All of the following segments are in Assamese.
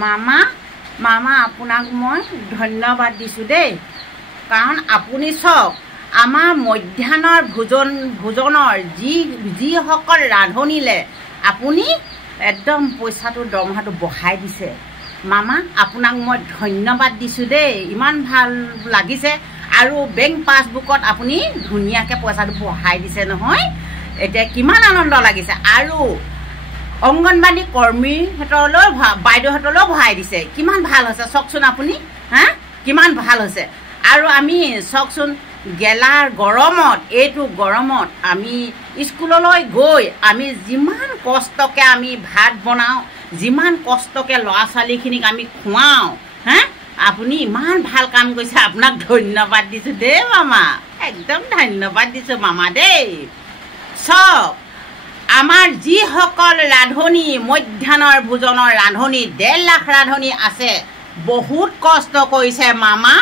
মামা মামা আপোনাক মই ধন্যবাদ দিছোঁ দেই কাৰণ আপুনি চাওক আমাৰ মধ্যাহ্নৰ ভোজনৰ যিসকল ৰান্ধনিলে আপুনি একদম পইচাটো দৰমহাটো বঢ়াই দিছে মামা আপোনাক মই ধন্যবাদ দিছোঁ দেই ইমান ভাল লাগিছে আৰু বেংক পাছবুকত আপুনি ধুনীয়াকৈ পইচাটো বঢ়াই দিছে নহয় এতিয়া কিমান আনন্দ লাগিছে আৰু অংগনবাড়ী কৰ্মীহঁতলৈ বাইদেউহঁতলৈও ভৰাই দিছে কিমান ভাল হৈছে চাওকচোন আপুনি হা কিমান ভাল হৈছে আৰু আমি চাওকচোন গেলাৰ গৰমত এইটো গৰমত আমি স্কুললৈ গৈ আমি যিমান কষ্টকৈ আমি ভাত বনাওঁ যিমান কষ্টকৈ ল'ৰা ছোৱালীখিনিক আমি খুৱাওঁ হা আপুনি ইমান ভাল কাম কৰিছে আপোনাক ধন্যবাদ দিছোঁ দেই মামা একদম ধন্যবাদ দিছোঁ মামা দেই চাওক আমাৰ যিসকল ৰান্ধনি মধ্যাহ্নৰ ভোজনৰ ৰান্ধনি 1.5 লাখ ৰান্ধনি আছে বহুত কষ্ট কৰিছে মামা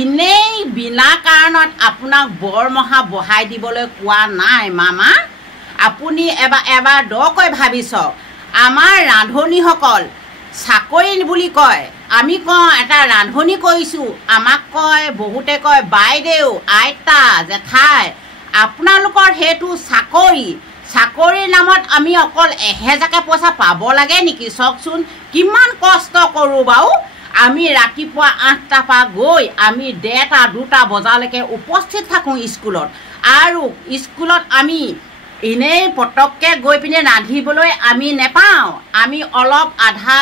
এনেই বিনা কাৰণত আপোনাক বৰমহা বঢ়াই দিবলৈ কোৱা নাই মামা আপুনি এবাৰ দকৈ ভাবি চাওক আমাৰ ৰান্ধনিসকল চাকৰি বুলি কয় আমি কওঁ এটা ৰান্ধনি কৰিছোঁ আমাক কয় বহুতে কয় বাইদেউ আইতা জেঠাই আপোনালোকৰ সেইটো চাকৰিৰ নামত আমি অকল 1000কে পইচা পাব লাগে নেকি চাওকচোন কিমান কষ্ট কৰোঁ বাৰু আমি ৰাতিপুৱা 8টাৰ পৰা গৈ আমি 1টা 2টা বজালৈকে উপস্থিত থাকোঁ স্কুলত আৰু স্কুলত আমি এনেই পটককৈ গৈ পিনে ৰান্ধিবলৈ আমি নেপাওঁ আমি অলপ আধা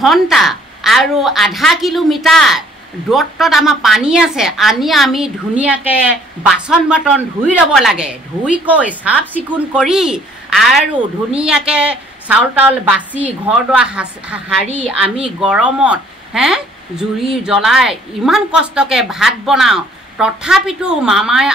ঘণ্টা আৰু আধা কিলোমিটাৰ দূৰত্বত আমাৰ পানী আছে আনি আমি ধুনীয়াকৈ বাচন বৰ্তন ধুই ল'ব লাগে ধুইকৈ চাফ চিকুণ কৰি আৰু ধুনীয়াকৈ চাউল তাউল বাচি ঘৰ দুৱাৰ সাৰি আমি গৰমত জুই জ্বলাই ইমান কষ্টকৈ ভাত বনাওঁ তথাপিতো মামাই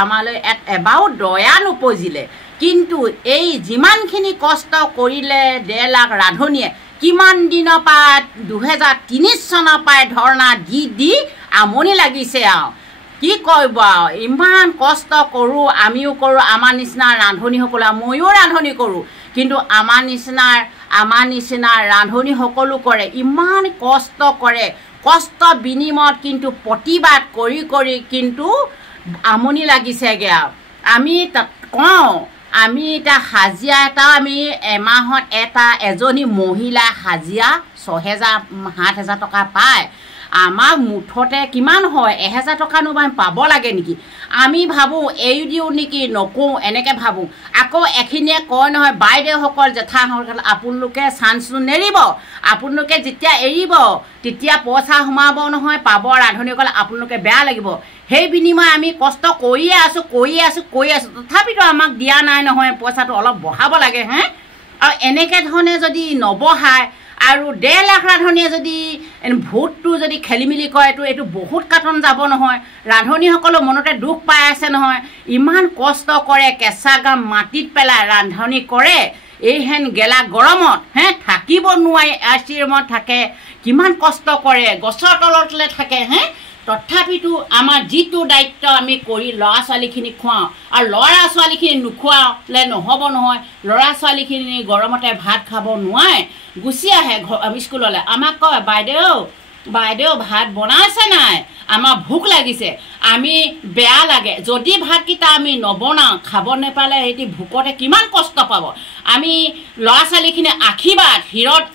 আমালৈ এবাৰো দয়া নপজিলে কিন্তু এই যিমানখিনি কষ্ট কৰিলে 1.5 লাখ ৰান্ধনিয়ে কিমান দিনৰ পৰা 2003 চনৰ পৰাই ধৰ্ণা দি আমনি লাগিছে আৰু কি কৰিব আৰু ইমান কষ্ট কৰোঁ আমিও কৰোঁ আমাৰ নিচিনা ৰান্ধনিসকলে ময়ো ৰান্ধনি কৰোঁ কিন্তু আমাৰ নিচিনা ৰান্ধনিসকলো কৰে ইমান কষ্ট কৰে কষ্ট বিনিময়ত কিন্তু প্ৰতিবাদ কৰি কিন্তু আমনি লাগিছেগৈ আৰু আমি কওঁ আমি এটা হাজিৰা এটা আমি এমাহত এজনী মহিলা হাজিৰা 6000-7000 টকা পায় আমাক মুঠতে কিমান হয় 1000 টকানো আমি পাব লাগে নেকি আমি ভাবোঁ এৰি দিওঁ নেকি নকওঁ এনেকৈ ভাবোঁ আকৌ এখিনিয়ে কয় নহয় বাইদেউসকল জেঠাসকল আপোনালোকে চান্সটো নেৰিব আপোনালোকে যেতিয়া এৰিব তেতিয়া পইচা সোমাব নহয় পাব ৰান্ধনিসকল আপোনালোকে বেয়া লাগিব সেই বিনিময় আমি কষ্ট কৰিয়ে আছোঁ তথাপিতো আমাক দিয়া নাই নহয় পইচাটো অলপ বঢ়াব লাগে আৰু এনেকৈ ধৰণে যদি নবঢ়ায় আৰু 1.5 লাখ ৰান্ধনিয়ে যদি ভোটটো যদি খেলি মেলি কৰে এইটো বহুত কাটন যাব নহয় ৰান্ধনিসকলৰ মনতে দুখ পাই আছে নহয় ইমান কষ্ট কৰে কেঁচা গাম মাটিত পেলাই ৰান্ধনি কৰে এইহেন গেলা গৰমত থাকিব নোৱাৰি AC ৰুমত থাকে কিমান কষ্ট কৰে গছৰ তলতলে থাকে তথাপিতো আমাৰ যিটো দায়িত্ব আমি কৰি ল'ৰা ছোৱালীখিনি খুৱাওঁ আৰু ল'ৰা ছোৱালীখিনি নোখোৱালে নহ'ব নহয় ল'ৰা ছোৱালীখিনি গৰমতে ভাত খাব নোৱাৰে গুচি আহে স্কুললৈ আমাক কয় বাইদেউ ভাত বনাইছে নাই আমাৰ ভোক লাগিছে আমি বেয়া লাগে যদি ভাতকেইটা আমি নবনাওঁ খাব নেপালে এটি ভোকতে কিমান কষ্ট পাব আমি ল'ৰা ছোৱালীখিনি আশীৰ্বাদ হিৰত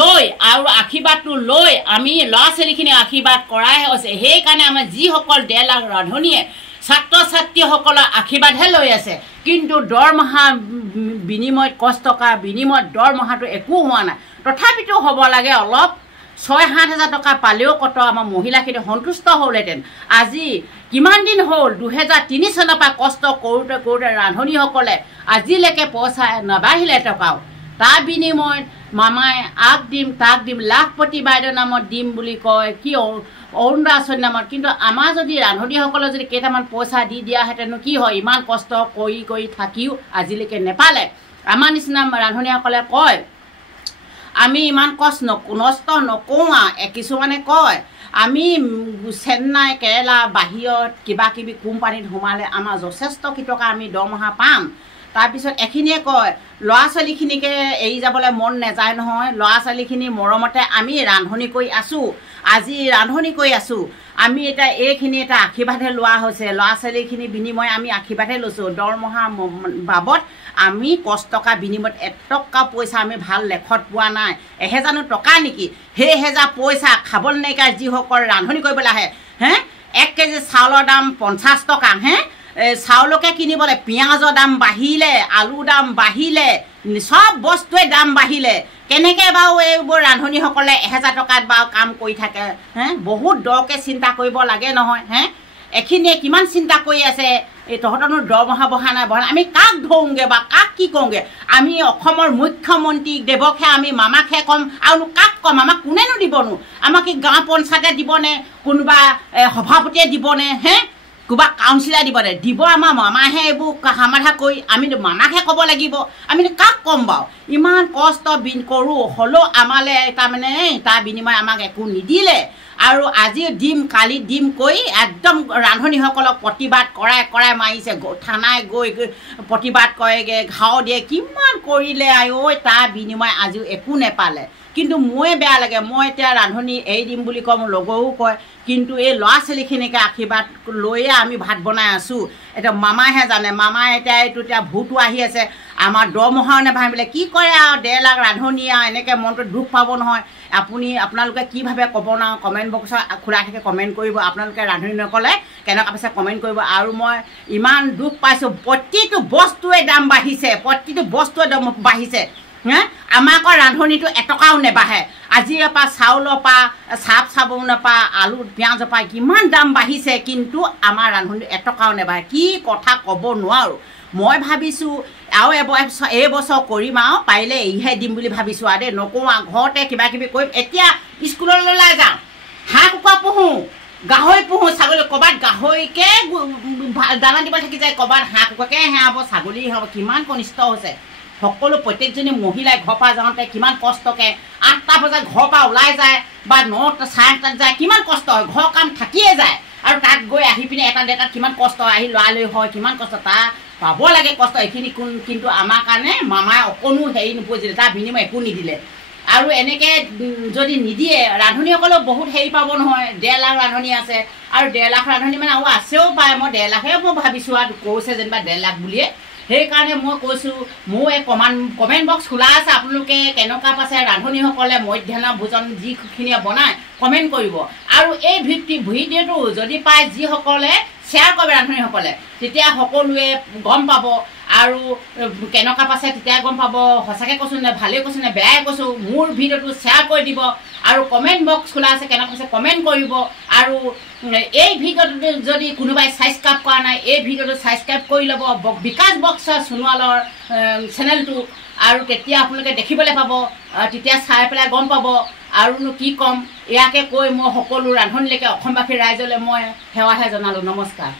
লৈ আৰু আশীৰ্বাদটো লৈ আমি ল'ৰা ছোৱালীখিনি আশীৰ্বাদ কৰাই হৈছে সেইকাৰণে আমাৰ যিসকল 1.5 লাখ ৰান্ধনিয়ে ছাত্ৰ ছাত্ৰীসকলৰ আশীৰ্বাদহে লৈ আছে কিন্তু দৰমহা বিনিময়ত কষ্ট কৰাৰ বিনিময়ত দৰমহাটো একো হোৱা নাই তথাপিতো হ'ব লাগে অলপ 6-7 টকা পালেও কত আমাৰ মহিলাখিনি সন্তুষ্ট হ'লহেঁতেন আজি কিমান দিন হ'ল 2003 চনৰ পৰা কষ্ট কৰোঁতে ৰান্ধনিসকলে আজিলৈকে পইচা নাবাঢ়িলে টকাও তাৰ বিনিময়ত মামাই আগ দিম তাক দিম লাখপতি বাইদেউ নামত দিম বুলি কয় কি অৰুণোদয় নামত কিন্তু আমাৰ যদি ৰান্ধনিসকলে যদি কেইটামান পইচা দি দিয়াহেঁতেন কি হয় ইমান কষ্ট কৰি থাকিও আজিলৈকে নেপালে আমাৰ নিচিনা ৰান্ধনিসকলে কয় আমি ইমান নষ্ট নকৰোঁ কিছুমানে কয় আমি চেন্নাই কেৰেলা বাহিৰত কিবা কিবি কোম্পানীত সোমালে আমাৰ যথেষ্ট টকা আমি দৰমহা পাম তাৰপিছত এখিনিয়ে কয় ল'ৰা ছোৱালীখিনিকে এৰি যাবলৈ মন নাযায় নহয়। ল'ৰা ছোৱালীখিনি মৰমতে আমি ৰান্ধনি কৰি আছোঁ, আজি ৰান্ধনি কৰি আছোঁ। আমি এতিয়া এইখিনি এটা আশীৰ্বাদহে লোৱা হৈছে, ল'ৰা ছোৱালীখিনি বিনিময় আমি আশীৰ্বাদহে লৈছোঁ। দৰমহা বাবদ আমি কষ্টকা বিনিময়ত এটকা পইচা আমি ভাল লেখত পোৱা নাই। 1000 টকা নেকি? সেই 1000 পইচা খাবলৈ নাইকিয়া যিসকল ৰান্ধনি কৰিবলৈ আহে, 1 কেজি চাউলৰ দাম 50 টকা, চাউলকে কিনিবলৈ পিঁয়াজৰ দাম বাঢ়িলে, আলুৰ দাম বাঢ়িলে, চব বস্তুৱে দাম বাঢ়িলে। কেনেকৈ বাৰু এইবোৰ ৰান্ধনিসকলে 1000 টকাত বাৰু কাম কৰি থাকে? বহুত দৰকৈ চিন্তা কৰিব লাগে নহয়। এখিনিয়ে কিমান চিন্তা কৰি আছে, এই তহঁতৰনো দৰমহা বঢ়া নাই বঢ়া নাই, আমি কাক ধৰোঁগৈ বা কাক কি কৰোঁগৈ? আমি অসমৰ মুখ্যমন্ত্ৰী দেৱকহে আমি মামাকহে ক'ম, আৰুনো কাক ক'ম? আমাক কোনেনো দিবনো? আমাক কি গাঁও পঞ্চায়তে দিবনে, কোনোবা সভাপতিয়ে দিবনে, কোনোবা কাউন্সিলাৰ দিবনে? দিব আমাৰ মামাহে এইবোৰ সমাধা কৰি, আমি মামাকহে ক'ব লাগিব। আমি কাক ক'ম বাৰু? ইমান কষ্ট কৰোঁ, হ'লেও আমালৈ তাৰমানে তাৰ বিনিময় আমাক একো নিদিলে। আৰু আজি দিম কালি দিম কৈ একদম ৰান্ধনিসকলক প্ৰতিবাদ কৰাই মাৰিছে, থানাই গৈ প্ৰতিবাদ কৰেগৈ, ঘাও দিয়ে, কিমান কৰিলে আই তাৰ বিনিময় আজিও একো নেপালে। কিন্তু মোৰে বেয়া লাগে, মই এতিয়া ৰান্ধনি এৰি দিম বুলি কওঁ, মোৰ লগৰো কয়, কিন্তু এই ল'ৰা ছোৱালীখিনিকে আশীৰ্বাদ লৈয়ে আমি ভাত বনাই আছোঁ। এতিয়া মামাহে জানে, মামাই এতিয়া ভোটো আহি আছে, আমাৰ দৰমহাও নেভাঙিলে কি কৰে আৰু 1.5 লাখ ৰান্ধনি আৰু এনেকৈ মনটো দুখ পাব নহয়। আপোনালোকে কি ভাবে ক'ব না, কমেণ্ট বক্সত খোলা থাকে, কমেণ্ট কৰিব। আপোনালোকে ৰান্ধনি নক'লে কেনেকুৱা পাইছে কমেণ্ট কৰিব। আৰু মই ইমান দুখ পাইছোঁ, প্ৰতিটো বস্তুৱে দাম বাঢ়িছে, প্ৰতিটো বস্তুৱে দাম বাঢ়িছে। আমাৰ আকৌ ৰান্ধনিটো এটকাও নেবাঢ়ে। আজিৰ পৰা চাউলৰ পৰা, চাফ চাবোনৰ পৰা, আলু পিঁয়াজৰ পৰা কিমান দাম বাঢ়িছে, কিন্তু আমাৰ ৰান্ধনি এটকাও নেবাঢ়ে। কি কথা ক'ব নোৱাৰোঁ। মই ভাবিছোঁ আৰু এইবছৰ কৰিম আৰু পাৰিলে এৰিহে দিম বুলি ভাবিছোঁ আৰু দেই, নকওঁ আৰু ঘৰতে কিবা কিবি কৰিম। এতিয়া স্কুললৈ ওলাই যাওঁ, হাঁহ কুকুৰা পোহোঁ, গাহৰি পোহোঁ, ছাগলী, ক'ৰবাত গাহৰিকে দানা দিব থাকি যায়, ক'ৰবাত হাঁহ কুকুৰাকে হ'ব, ছাগলী হ'ব। কিমান কনিষ্ঠ হৈছে সকলো প্ৰত্যেকজনী মহিলাই ঘৰৰ পৰা যাওঁতে কিমান কষ্টকৈ 8টা বজাত ঘৰৰ পৰা ওলাই যায় বা 9টা 8:30 যায়, কিমান কষ্ট হয়, ঘৰৰ কাম থাকিয়ে যায়। আৰু তাত গৈ আহি পিনে 1টা 1:30 কিমান কষ্ট হয়, আহি লৰালৰি হয়, কিমান কষ্ট, তাৰ পাব লাগে কষ্ট এইখিনি। কিন্তু আমাৰ কাৰণে মামাই অকণো হেৰি নপৰিছিলে, তাৰ বিনিময় একো নিদিলে। আৰু এনেকৈ যদি নিদিয়ে ৰান্ধনিসকলেও বহুত হেৰি পাব নহয়। 1.5 লাখ ৰান্ধনি আছে, আৰু 1.5 লাখ ৰান্ধনি মানে আৰু আছেও পায়। মই 1.5 লাখে মই ভাবিছোঁ আৰু কৈছে যেনিবা 1.5 লাখ বুলিয়ে। সেইকাৰণে মই কৈছোঁ, মোৰ এই কমেণ্ট বক্স খোলা আছে, আপোনালোকে কেনেকুৱা পাইছে ৰান্ধনিসকলে মধ্যাহ্ন ভোজন যিখিনিয়ে বনায় কমেণ্ট কৰিব। আৰু এই ভিডিঅ'টো যদি পায় যিসকলে শ্বেয়াৰ কৰে ৰান্ধনিসকলে, তেতিয়া সকলোৱে গম পাব আৰু কেনেকুৱা পাইছে তেতিয়া গম পাব। সঁচাকৈ কৈছোঁ নে ভালেই কৈছোঁ নে বেয়াই কৈছোঁ, মোৰ ভিডিঅ'টো শ্বেয়াৰ কৰি দিব। আৰু কমেণ্ট বক্স খোলা আছে, কেনেকুৱা পাইছে কমেণ্ট কৰিব। আৰু এই ভিডিঅ'টো যদি কোনোবাই ছাবস্ক্ৰাইব কৰা নাই, এই ভিডিঅ'টো ছাবস্ক্ৰাইব কৰি ল'ব, বিকাশ বক্স সোণোৱালৰ চেনেলটো। আৰু তেতিয়া আপোনালোকে দেখিবলৈ পাব, তেতিয়া চাই পেলাই গম পাব। আৰুনো কি ক'ম, ইয়াকে কৈ মই সকলো ৰান্ধনিলৈকে অসমবাসী ৰাইজলৈ মই সেৱাহে জনালোঁ। নমস্কাৰ।